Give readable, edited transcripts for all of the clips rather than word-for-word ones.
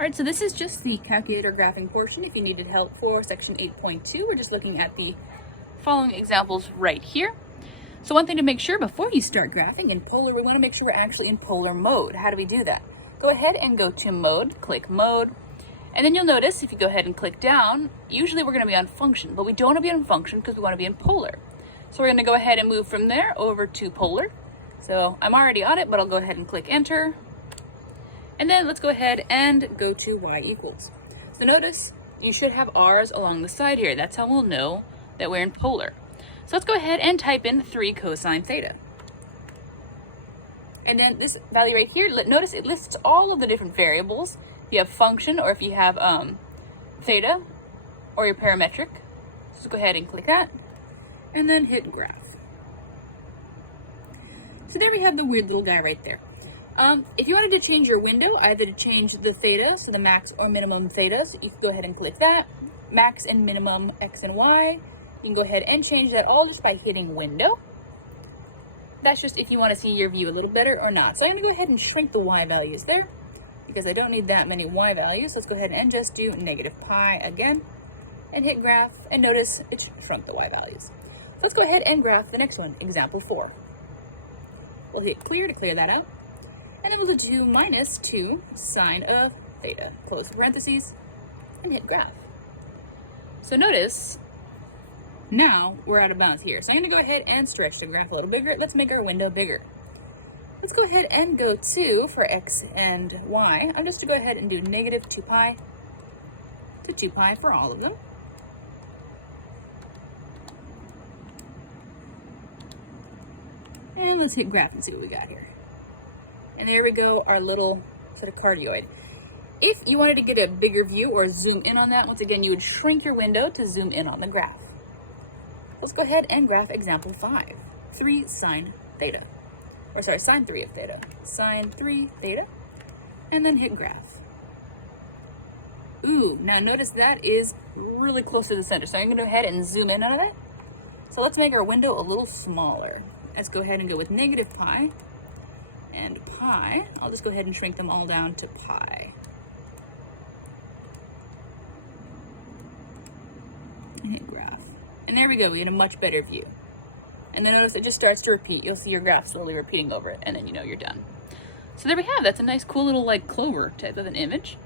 All right, so this is just the calculator graphing portion. If you needed help for section 8.2, we're just looking at the following examples right here. So one thing to make sure before you start graphing in polar, we want to make sure we're actually in polar mode. How do we do that? Go ahead and go to mode, click mode, and then you'll notice if you go ahead and click down, usually we're going to be on function, but we don't want to be on function because we want to be in polar. So we're going to go ahead and move from there over to polar. So I'm already on it, but I'll go ahead and click enter. And then let's go ahead and go to y equals. So notice you should have r's along the side here. That's how we'll know that we're in polar. So let's go ahead and type in 3 cosine theta. And then this value right here, notice it lists all of the different variables. If you have function or if you have theta or your parametric. So let's go ahead and click that and then hit graph. So there we have the weird little guy right there. If you wanted to change your window, either to change the theta, so the max or minimum theta, so you can go ahead and click that. Max and minimum x and y. You can go ahead and change that all just by hitting window. That's just if you want to see your view a little better or not. So I'm going to go ahead and shrink the y values there because I don't need that many y values. Let's go ahead and just do negative pi again and hit graph, and notice it shrunk the y values. So let's go ahead and graph the next one, example 4. We'll hit clear to clear that out. And then we'll do minus 2 sine of theta. Close the parentheses and hit graph. So notice now we're out of bounds here. So I'm going to go ahead and stretch the graph a little bigger. Let's make our window bigger. Let's go ahead and go to, for x and y, I'm just to go ahead and do negative 2 pi to 2 pi for all of them. And let's hit graph and see what we got here. And there we go, our little sort of cardioid. If you wanted to get a bigger view or zoom in on that, once again, you would shrink your window to zoom in on the graph. Let's go ahead and graph example 5, 3 sine theta. Or sorry, sine 3 of theta. Sine 3 theta, and then hit graph. Ooh, now notice that is really close to the center. So I'm gonna go ahead and zoom in on it. So let's make our window a little smaller. Let's go ahead and go with negative pi and pi. I'll just go ahead and shrink them all down to pi. And hit graph. And there we go, we get a much better view. And then notice it just starts to repeat. You'll see your graph slowly repeating over it, and then you know you're done. So there we have, that's a nice cool little like clover type of an image.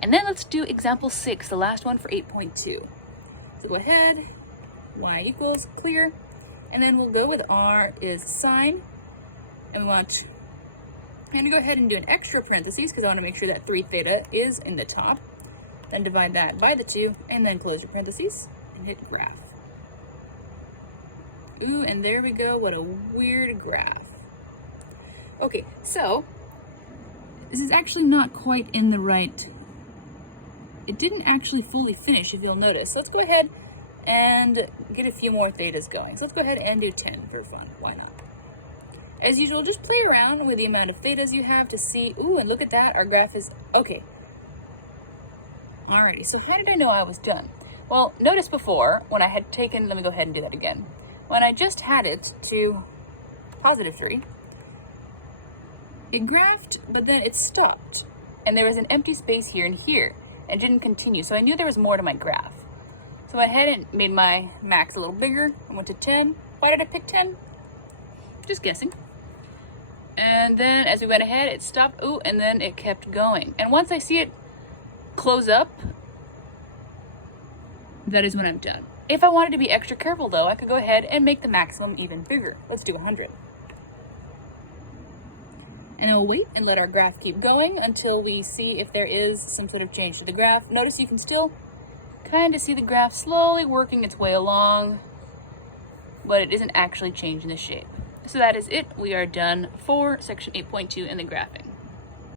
And then let's do example 6, the last one for 8.2. So go ahead, y equals clear, and then we'll go with r is sine, and we want I'm going to go ahead and do an extra parentheses because I want to make sure that 3 theta is in the top. Then divide that by the 2 and then close your parentheses and hit graph. Ooh, and there we go. What a weird graph. Okay, so this is actually not quite in the right. It didn't actually fully finish, if you'll notice. So let's go ahead and get a few more thetas going. So let's go ahead and do 10 for fun. Why not? As usual, just play around with the amount of thetas you have to see. Ooh, and look at that, our graph is, okay. Alrighty, so how did I know I was done? Well, notice before, when I had taken, let me go ahead and do that again. When I just had it to positive 3, it graphed, but then it stopped. And there was an empty space here and here, and didn't continue, so I knew there was more to my graph. So I went ahead and made my max a little bigger. I went to 10. Why did I pick 10? Just guessing. And then as we went ahead, it stopped, ooh, and then it kept going. And once I see it close up, that is when I'm done. If I wanted to be extra careful though, I could go ahead and make the maximum even bigger. Let's do 100. And we'll wait and let our graph keep going until we see if there is some sort of change to the graph. Notice you can still kind of see the graph slowly working its way along, but it isn't actually changing the shape. So that is it. We are done for section 8.2 in the graphing.